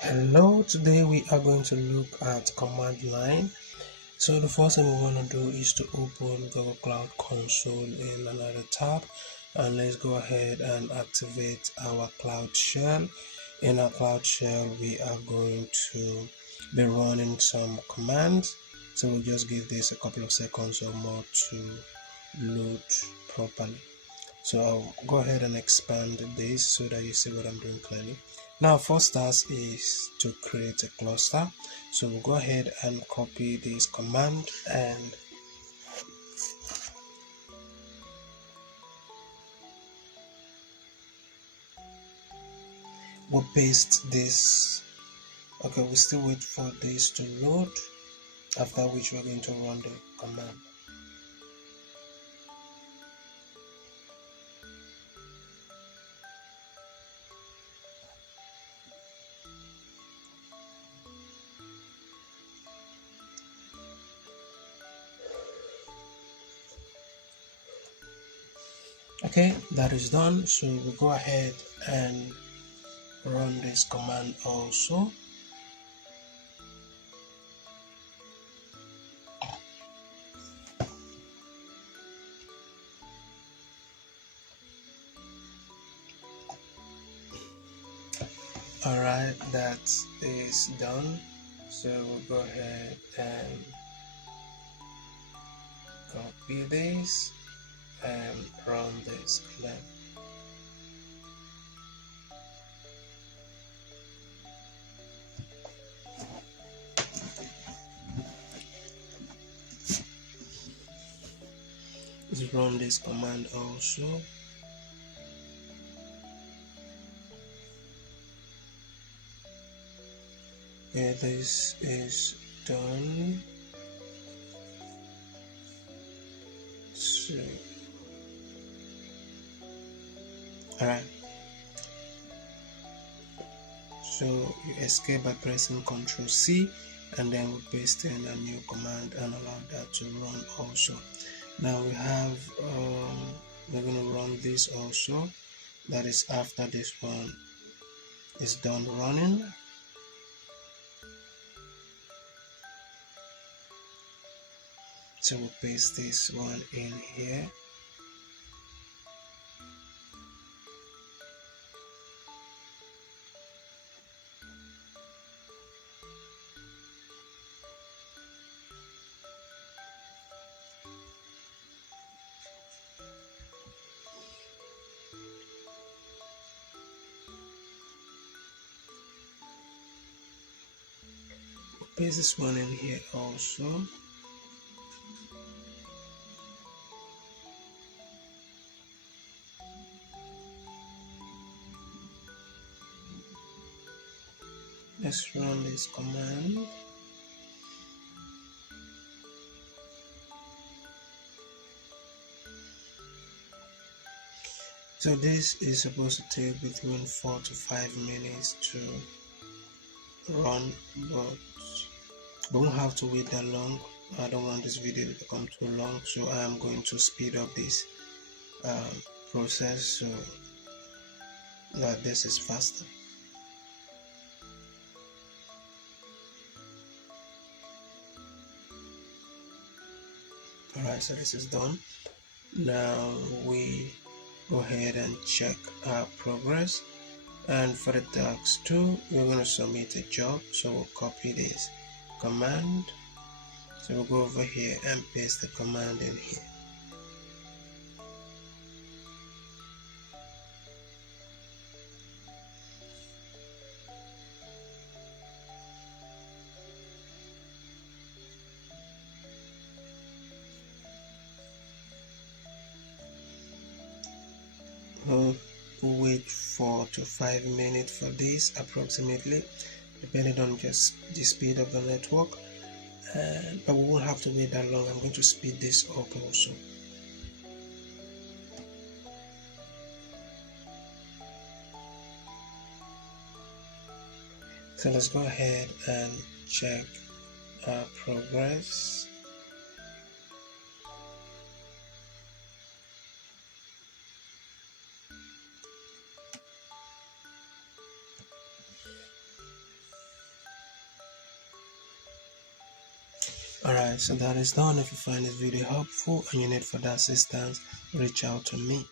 Hello, today we are going to look at command line. So the first thing we want to do is to open Google Cloud Console in another tab, and let's go ahead and activate our Cloud Shell. In our Cloud Shell we are going to be running some commands, so we'll just give this a couple of seconds or more to load properly. So I'll go ahead and expand this so that you see what I'm doing clearly. Now, first task is to create a cluster. So we'll go ahead and copy this command and we'll paste this. Okay, we still wait for this to load, after which we're going to run the command. Okay, that is done. So we'll go ahead and run this command also. Alright, that is done. So we'll go ahead and copy this and run this command. Let's run this command also. Okay, this is done. So, alright. So you escape by pressing Ctrl C, and then we paste in a new command and allow that to run also. Now we have we're going to run this also. That is after this one is done running. So we'll paste this one in here. We'll paste this one in here also. Let's run this command. So this is supposed to take between 4 to 5 minutes to run, but we won't have to wait that long. I don't want this video to become too long, so I am going to speed up this process so that this is faster. Alright, so this is done. Now we go ahead and check our progress, and for the task 2 we're going to submit a job, so we'll copy this command. So we'll go over here and paste the command in here. We'll wait 4 to 5 minutes for this approximately, depending on just the speed of the network, but we won't have to wait that long. I'm going to speed this up also. So let's go ahead and check our progress. Alright, so that is done. If you find this video helpful and you need further assistance, reach out to me.